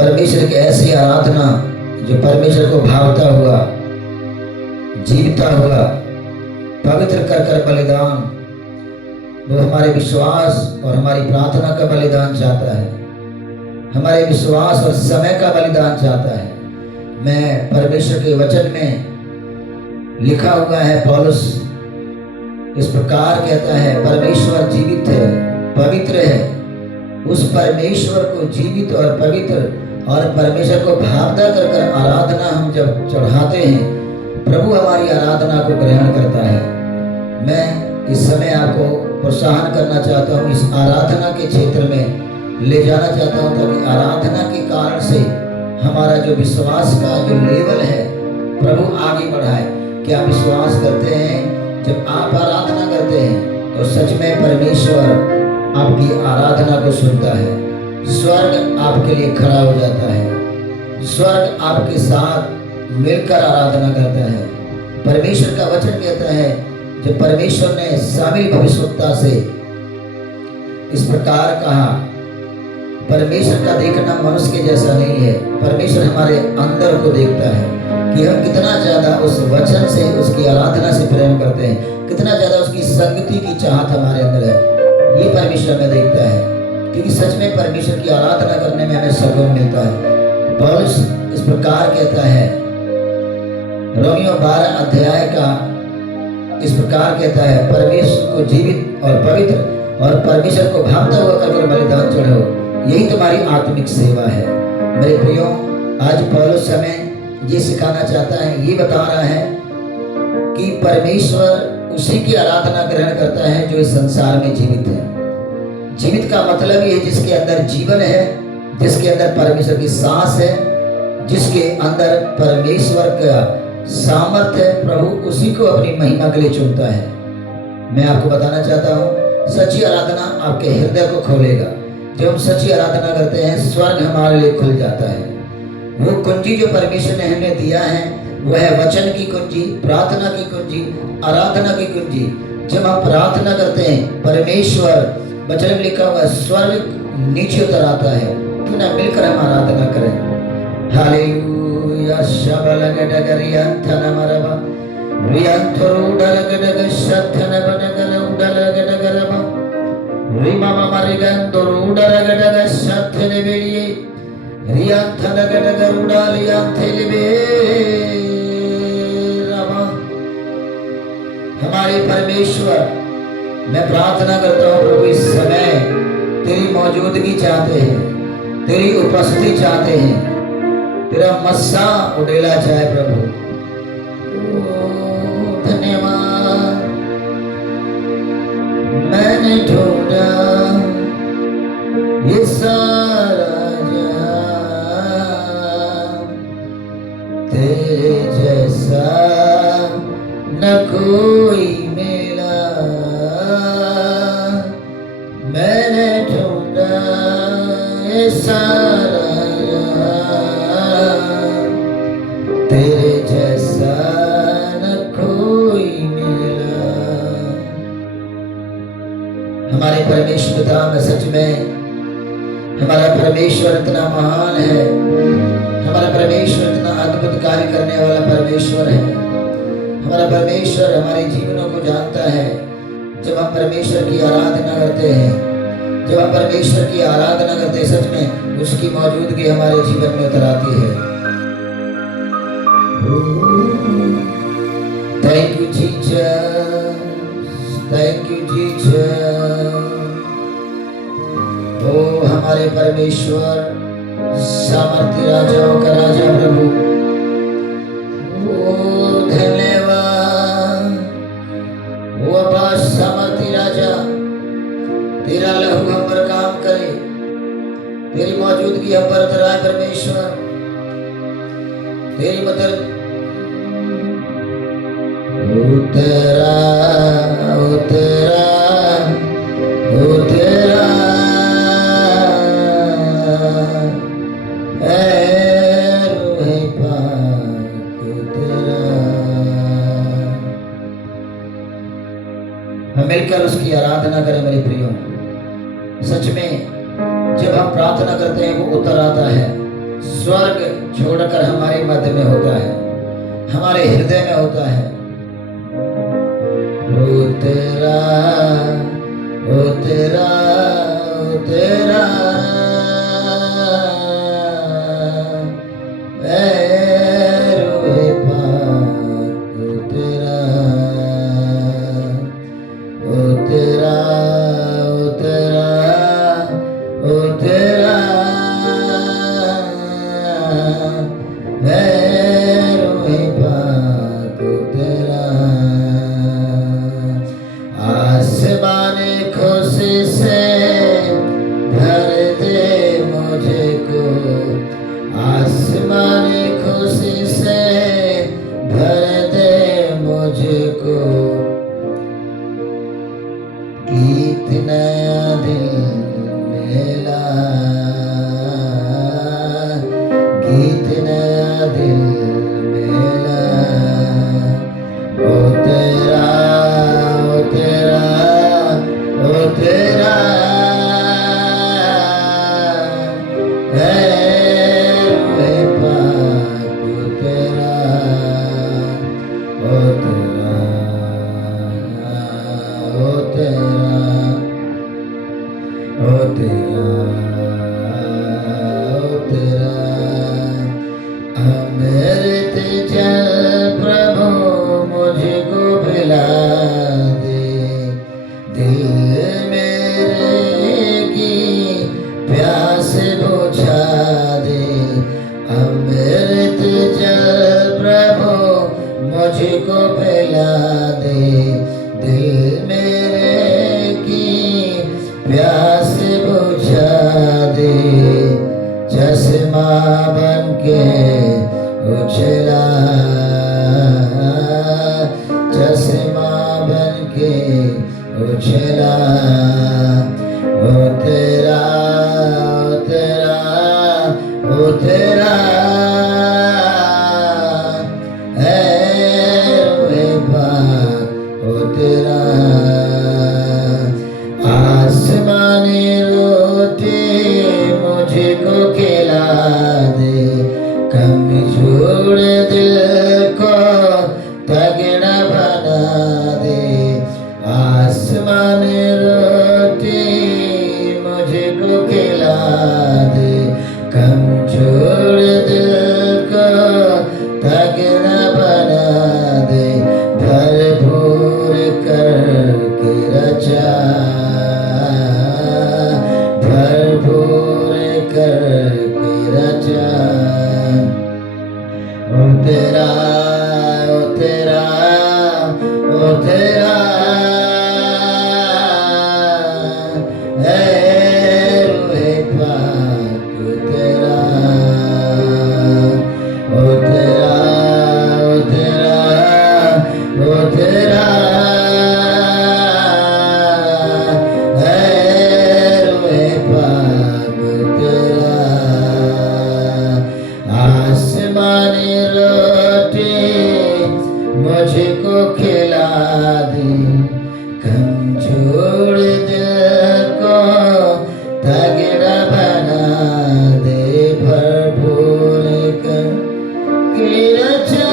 परमेश्वर की ऐसी आराधना जो परमेश्वर को भावता हुआ, जीवता हुआ, पवित्र कर कर बलिदान, वो हमारे विश्वास और हमारी प्रार्थना का बलिदान चाहता है, हमारे विश्वास और समय का बलिदान चाहता है। मैं परमेश्वर के वचन में लिखा हुआ है, पौलुस इस प्रकार कहता है, परमेश्वर जीवित है, पवित्र है। उस परमेश्वर को जीवित और पवित्र और परमेश्वर को भावता कर कर आराधना हम जब चढ़ाते हैं, प्रभु हमारी आराधना को ग्रहण करता है। मैं इस समय आपको प्रोत्साहन करना चाहता हूँ, इस आराधना के क्षेत्र में ले जाना चाहता हूँ, ताकि आराधना के कारण से हमारा जो विश्वास का जो लेवल है प्रभु आगे बढ़ाए। क्या विश्वास करते हैं जब आप आराधना करते हैं तो सच में परमेश्वर आपकी आराधना को सुनता है, स्वर्ग आपके लिए खड़ा हो जाता है, स्वर्ग आपके साथ मिलकर आराधना करता है। परमेश्वर का वचन कहता है, जब परमेश्वर ने सामुएल भविष्यवक्ता से इस प्रकार कहा, परमेश्वर का देखना मनुष्य के जैसा नहीं है, परमेश्वर हमारे अंदर को देखता है कि हम कितना ज्यादा उस वचन से, उसकी आराधना से प्रेम करते हैं, कितना ज्यादा उसकी संगति की चाहत हमारे अंदर है। ये परमेश्वर में देखता है, क्योंकि सच में परमेश्वर की आराधना करने में हमें सुकून मिलता है। पौलुस इस प्रकार कहता है, रोमियो 12 अध्याय का इस प्रकार कहता है, परमेश्वर को जीवित और पवित्र और परमेश्वर को भावता हुआ कर बलिदान चढ़ाओ, यही तुम्हारी आत्मिक सेवा है। मेरे प्रियो, आज पौलुस हमें ये सिखाना चाहता है, ये बता रहा है कि परमेश्वर उसी की आराधना ग्रहण करता है जो इस संसार में जीवित है। जीवित का मतलब ये है जिसके अंदर जीवन है, जिसके अंदर परमेश्वर की सांस है, जिसके अंदर परमेश्वर का सामर्थ्य है, प्रभु उसी को अपनी महिमा के लिए चुनता है। मैं आपको बताना चाहता हूँ, सच्ची आराधना आपके हृदय को खोलेगा। जब हम सच्ची आराधना करते हैं, स्वर्ग हमारे लिए खुल जाता है। वो कुंजी जो परमेश्वर ने हमें दिया है, वो है वचन की कुंजी, प्रार्थना की कुंजी, आराधना की कुंजी। जब हम प्रार्थना करते हैं, परमेश्वर, वचन में लिखा हुआ स्वर्ग नीचे उतर आता है। क्यों ना मिलकर हम आराधना करें। हालेलुया। शबलगडगरियंथनमरबा रियंथरुडलगडगशथनबनगरुडलगडगरबा रिमममरिगंदरुडलगडगशथनबेलिये रियंथलगडगरुडालियंथलिबेरबा। हमारे परमेश्वर, मैं प्रार्थना करता हूँ प्रभु, इस समय तेरी मौजूदगी चाहते हैं, तेरी उपस्थिति चाहते हैं, तेरा मस्सा उड़ेला जाए प्रभु। धन्यवाद। मैंने ढूंढा ये सारा जहां, तेरे जैसा न कोई मिला। मैंने ढूंढा ये सारा जहां, तेरे जैसा न कोई मिला। हमारे परमेश्वर पिता में सच में हमारा परमेश्वर इतना महान है, हमारा परमेश्वर इतना अद्भुत कार्य करने वाला परमेश्वर है। हमारा परमेश्वर हमारे जीवनों को जानता है। जब हम परमेश्वर की आराधना करते हैं, जब हम परमेश्वर की आराधना करते हैं, सच में उसकी मौजूदगी हमारे जीवन में उतर आती है। Thank you Jesus, thank you Jesus. ओ हमारे परमेश्वर, सामर्थ्य राजाओं का राजा प्रभु, ओ धन्यवाद। वो अपार सामर्थ्य राजा, तेरा लहू हम पर काम करे, तेरी मौजूदगी हम पर उतराए परमेश्वर। तेरी मदद उतरा उतरा उतरा रूहे पाक उतरा। हम मिलकर उसकी आराधना करें मेरे प्रियो। सच में जब हम प्रार्थना करते हैं वो उतर आता है, स्वर्ग छोड़कर हमारे मध्य में होता है, हमारे हृदय में होता है। ओ तेरा, ओ तेरा, ओ तेरा आसमाने खुशी से भर दे मुझको, आसमाने खुशी से भर दे मुझको, गीत नया दिल मेला, गीत नया दिल मेला। ओ तेरा, ओ तेरा, ओ तेरा है वे पाक, ओ तेरा, ओ तेरा, ओ तेरा, ओ तेरा, ओ तेरा अमृत जल प्रभु मुझको पिला दे, दिल मेरे की प्यास बुझा दे। अमृत जल प्रभु मुझको पिला दे, दिल मेरे की प्यास बुझा दे। चश्मा बन के उछला, चश्मा बन के उछला। ओ तेरा, ओ तेरा, ओ तेरा है वे पाक, ओ तेरा। आसमानी रोटी मुझको खिला दे, कमजोर दिल को तगड़ा बना दे। आसमानी रोटी मुझको खिला दे, कमजोर दिल को तगड़ा बना दे। भरपूर करके रचा, भरपूर करके रचा। ओ तेरा, ओ तेरा, ओ तेरा है वे पाक, ओ तेरा, ओ तेरा, ओ तेरा, ओ तेरा है वे पाक, ओ तेरा। आसमानी रोटी मुझको खिला दे, कमजोर दिल को तगड़ा बना दे। भरपूर करके रचा,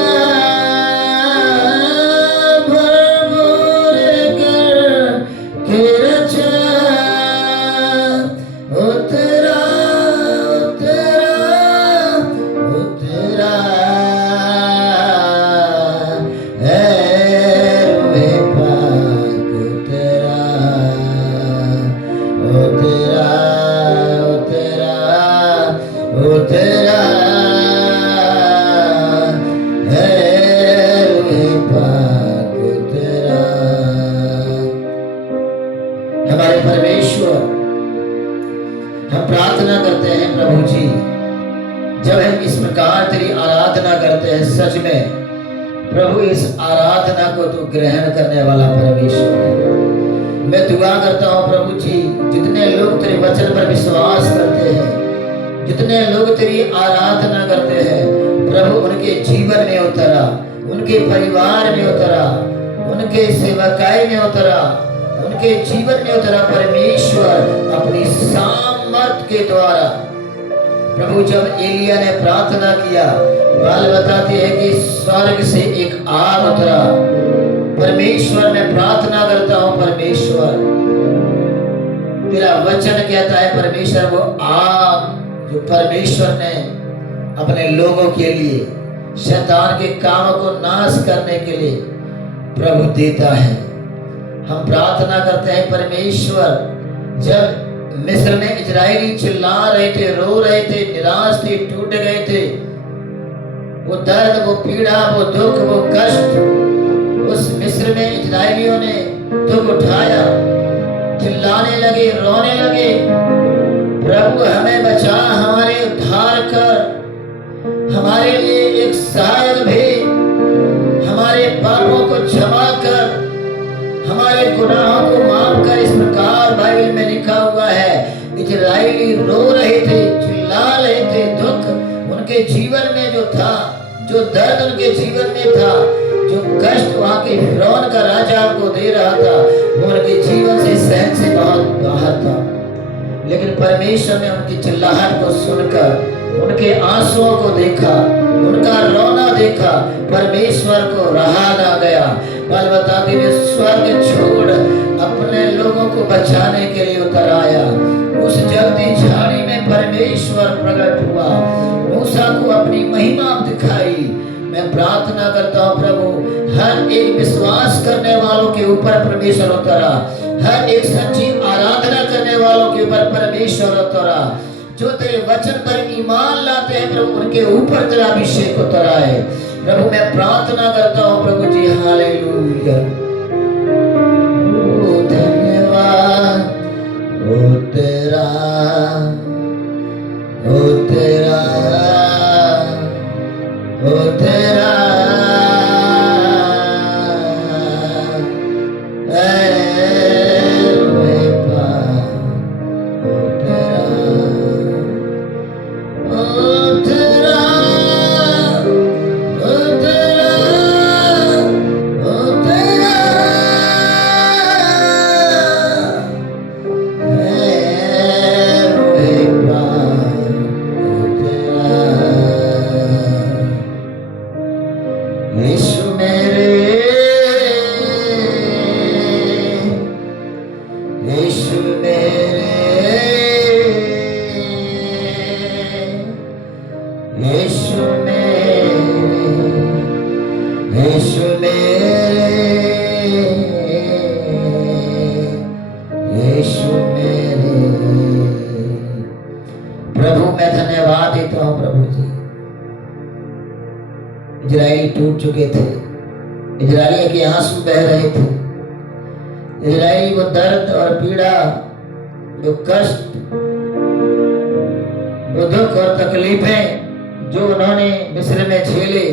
भरपूर करके रचा। ओ तेरा, ओ तेरा, ओ तेरा है वे पाक, ओ तेरा, ओ तेरा, ओ तेरा, ओ तेरा है वे पाक, ओ तेरा। हमारे परमेश्वर, हम प्रार्थना करते हैं प्रभु जी, जब हम इस प्रकार तेरी आराधना करते हैं, सच में प्रभु इस आराधना को तू ग्रहण करने वाला परमेश्वर है। मैं दुआ करता हूँ प्रभु जी, जितने लोग तेरे वचन पर विश्वास करते हैं, जितने लोग तेरी आराधना करते हैं प्रभु, उनके जीवन में उतरा, उनके परिवार में उतरा, उनके सेवकाई में उतरा, उनके जीवन में उतरा परमेश्वर अपनी सामर्थ के द्वारा प्रभु जब एलिया ने प्रार्थना किया, बाइबल बताती है कि स्वर्ग से एक आग उतरा। परमेश्वर मैं प्रार्थना करता हूं, परमेश्वर तेरा वचन कहता है, परमेश्वर वो आग जो परमेश्वर ने अपने लोगों के लिए शैतान के कामों को नाश करने के लिए प्रभु देता है। हम प्रार्थना करते हैं परमेश्वर, जब मिस्र में इजरायली चिल्ला रहे थे, रो रहे थे, निराश थे, टूट गए थे, वो दर्द, वो पीड़ा, वो दुख, वो कष्ट, उस मिस्र में इजरायलियों ने दुख उठाया, चिल्लाने लगे, रोने लगे, प्रभु हमें बचा, हमारे उद्धार कर, हमारे लिए एक सहायक भेज, हमारे पापों को क्षमा कर, हमारे गुनाहों को माफ कर। इस प्रकार बाइबल में लिखा हुआ है। इजरायली रो रहे थे, चिल्ला रहे थे, दुख उनके जीवन में जो था, जो दर्द उनके जीवन में था, जो कष्ट वहां के फिरौन का राजा उनको दे रहा था, वो उनके जीवन से, सहन से बहुत बाहर था। लेकिन परमेश्वर ने उनकी चिल्लाहट को सुनकर, उनके आंसुओं को देखा, उनका रोना देखा, परमेश्वर को रहा ना गया। बाइबल बताती है स्वर्ग छोड़ अपने लोगों को बचाने के लिए उतर आया। उस जलती झाड़ी में परमेश्वर प्रकट हुआ, मूसा को अपनी महिमा दिखाई। मैं प्रार्थना करता हूँ प्रभु, हर एक विश्वास करने वालों के ऊपर परमेश्वर उतरा, हर एक सच्ची आराधना करने वालों के ऊपर परमेश्वर उतरा, जो तेरे वचन पर ईमान लाते हैं प्रभु, उनके ऊपर तेरा अभिषेक उतरा है। प्रभु मैं प्रार्थना करता हूँ प्रभु जी, हालेलुया। ओ धन्यवाद ओ तेरा, ओ तेरा, ओ तेरा, इजराइल टूट चुके थे, इजराइलियों के आंसू बह रहे थे, इजराइल वो दर्द और पीड़ा, जो कष्ट, वो दुख और तकलीफें जो उन्होंने मिस्र में झेले,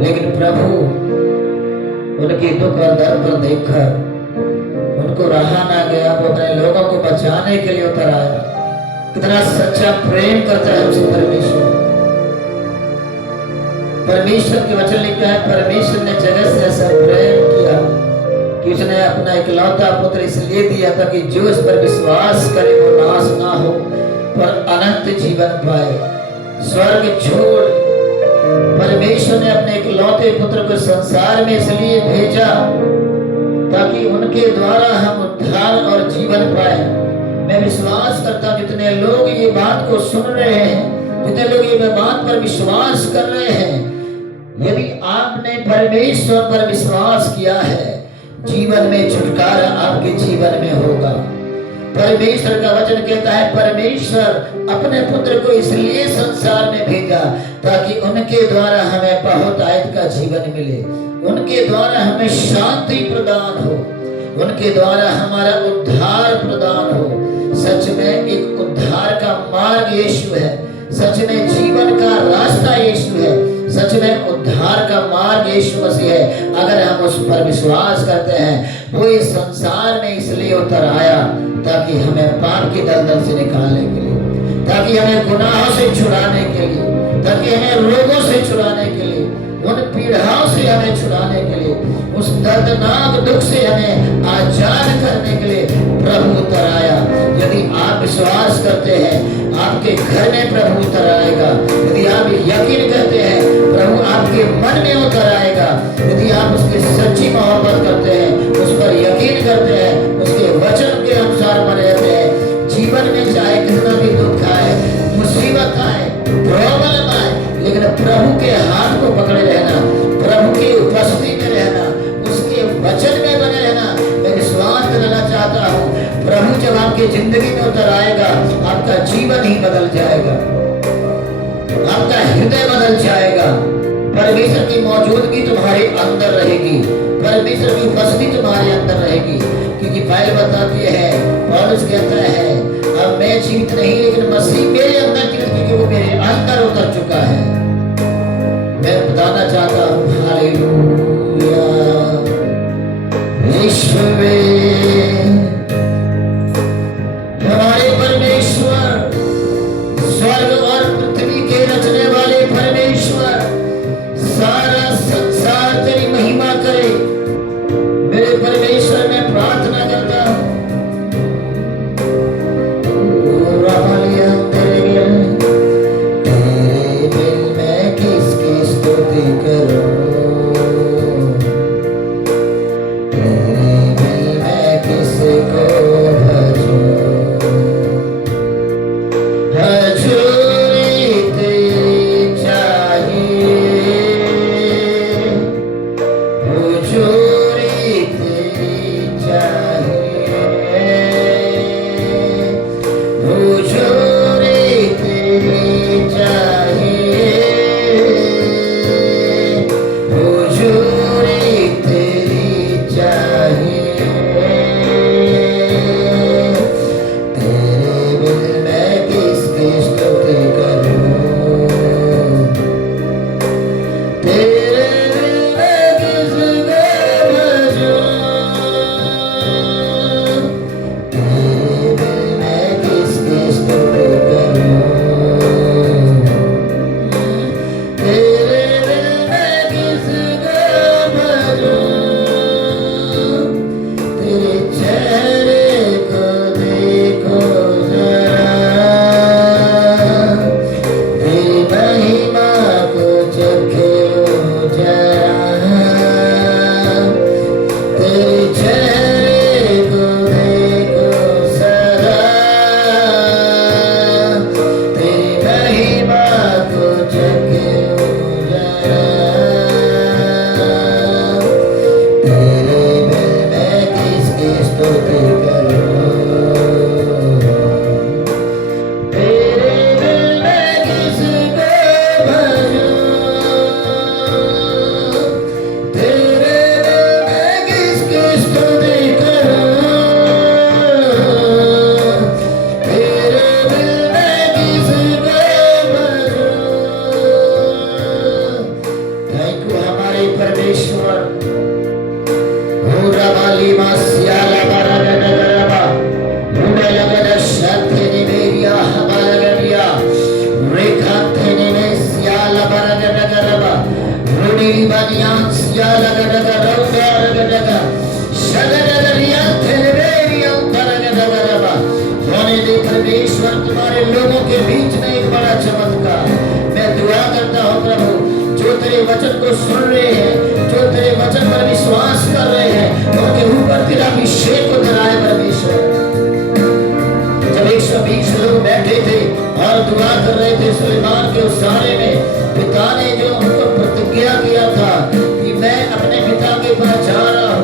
लेकिन प्रभु उनके दुख और दर्द को देखकर उनको रहा ना गया, वो अपने लोगों को बचाने के लिए उतर आया। कितना सच्चा प्रेम करता है उसे परमेश्वर। परमेश्वर के वचन लिखा है, परमेश्वर ने जगत से ऐसा प्रेम किया कि उसने अपना इकलौता पुत्र इसलिए दिया ताकि जो इस पर विश्वास करे वो नाश ना हो पर अनंत जीवन पाए। स्वर्ग छोड़ परमेश्वर ने अपने इकलौते पुत्र को संसार में इसलिए भेजा ताकि उनके द्वारा हम उद्धार और जीवन पाए। मैं विश्वास करता हूं जितने लोग ये बात को सुन रहे हैं, जितने लोग ये बात पर विश्वास कर रहे हैं, यदि आपने परमेश्वर पर विश्वास किया है, जीवन में छुटकारा आपके जीवन में होगा। परमेश्वर का वचन कहता है, परमेश्वर अपने पुत्र को इसलिए संसार में भेजा ताकि उनके द्वारा हमें बहुत आयत का जीवन मिले, उनके द्वारा हमें शांति प्रदान हो, उनके द्वारा हमारा उद्धार प्रदान हो। सच में एक उद्धार का मार्ग यीशु है, सच में जीवन का रास्ता यीशु है, सच में उद्धार का मार्ग यीशु मसीह है। अगर हम उस पर विश्वास करते हैं, वो इस संसार में इसलिए उतर आया ताकि हमें पाप के दलदल से निकालने के लिए, ताकि हमें गुनाहों से छुड़ाने के लिए, ताकि हमें रोगों से छुड़ाने के लिए, उन पीड़ाओं से हमें छुड़ाने के लिए, उस दर्दनाक दुख से हमें आजाद करने के लिए प्रभु उतर आया। यदि आप विश्वास करते हैं, आपके आपके घर में प्रभु उतर आएगा। यदि आप यकीन करते हैं प्रभु आपके मन में उतर आएगा, यदि आप उसकी सच्ची मोहब्बत करते हैं, उस पर यकीन करते हैं, उसके वचन के अनुसार बने रहते हैं, जीवन में चाहे कितना भी दुख आए, मुसीबत आए, प्रॉब्लम आए, लेकिन प्रभु के हाथ को पकड़े रहना, प्रभु की उपस्थिति में रहना, उसके वचन में बने रहना। मैं विश्वास करना चाहता हूँ प्रभु जब आपकी जिंदगी में उतर आएगा, आपका जीवन ही बदल जाएगा, आपका हृदय बदल जाएगा। परमेश्वर की मौजूदगी तुम्हारे अंदर रहेगी, परमेश्वर की उपस्थिति तुम्हारे अंदर रहेगी। क्योंकि बाइबल बताती है, पौलुस कहता है अब मैं जीवित नहीं लेकिन मसीह मेरे अंदर जीवित, क्योंकि वो मेरे अंदर उतर चुका है। मैं बताना चाहता हूँ हालेलुया। विश्व में हमारे परमेश्वर, स्वर्ग और पृथ्वी के रचने वाले परमेश्वर, सारा संसार तेरी महिमा करे। मेरे परमेश्वर मैं प्रार्थना करता हूँ, तेरे बिन मैं किसकी स्तुति करूं, तेरे बिन मैं किसको भजूं। हजूरी तेरी चाहिए, हुजूरी तेरी चाहिए, हुजूरी तेरी चाहिए, हुजूरी तेरी चाहिए। तेरे बिन मैं किसकी स्तुति करूं, तेरे बिन मैं किसको भजूं, तेरे बिन मैं किसकी स्तुति करूं, तेरे बिन मैं किसको भजूं। तेरे चेहरे को देखो जरा, तेरी महिमा को चखो जरा, तेरे चेहरे को देखो जरा, तेरी महिमा को चखो जरा। तेरे बिन मैं किसकी स्तुति करूं, तेरे बिन मैं किसको भजूं, तेरे बिन मैं किसकी स्तुति करूं, तेरे बिन मैं किसको भजूं। थैंक यू हमारे परमेश्वर। Urabali masyala baragadagaba, Uralagada shathini meria habalagaria, Rekhathini mesyala baragadagaba, Rudi banyan syala gadagadaga, Shadagadaria thini baragadagaba। होने दे परमेश्वर तुम्हारे लोगों के बीच में एक बड़ा चमत्कार। मैं दुआ करता हूँ प्रभु, जो तेरे वचन को सुन रहे हैं, जो तेरे वचन पर विश्वास कर रहे हैं, उनके ऊपर तेरा अभिषेक को कराए परमेश्वर। जब 120 लोग बैठे थे और दुआ कर रहे थे सुलेमान के उसारे में, पिता ने जो उनको प्रतिज्ञा किया था कि मैं अपने पिता के पास जा रहा हूँ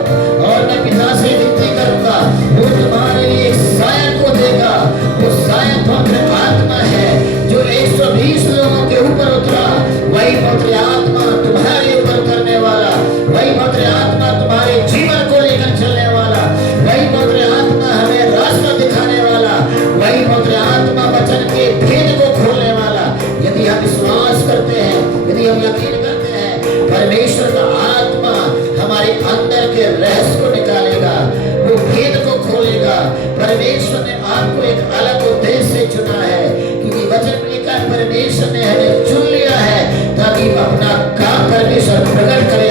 और मैं पिता से विनती करूंगा, वो तुम्हारे लिए एक सायक को देगा। वो सायक पवित्र आत्मा है जो 120 लोगों के ऊपर उतरा। वही पवित्र आत्मा तुम्हारे ऊपर उतरने वाला, वही पवित्र आत्मा तुम्हारे जीवन को लेकर चलने वाला, वही पवित्र आत्मा हमें रास्ता दिखाने वाला, वही पवित्र आत्मा वचन के भेद को खोलने वाला। यदि हम विश्वास करते हैं, यदि हम यकीन करते हैं, परमेश्वर का आत्मा हमारे अंदर के रहस्य को निकालेगा, वो भेद को खोलेगा। परमेश्वर ने आपको एक अलग उद्देश्य से चुना है, क्योंकि वचन में लिखा है परमेश्वर ने हमें चुन लिया है ताकि अपना काम परमेश्वर प्रकट करे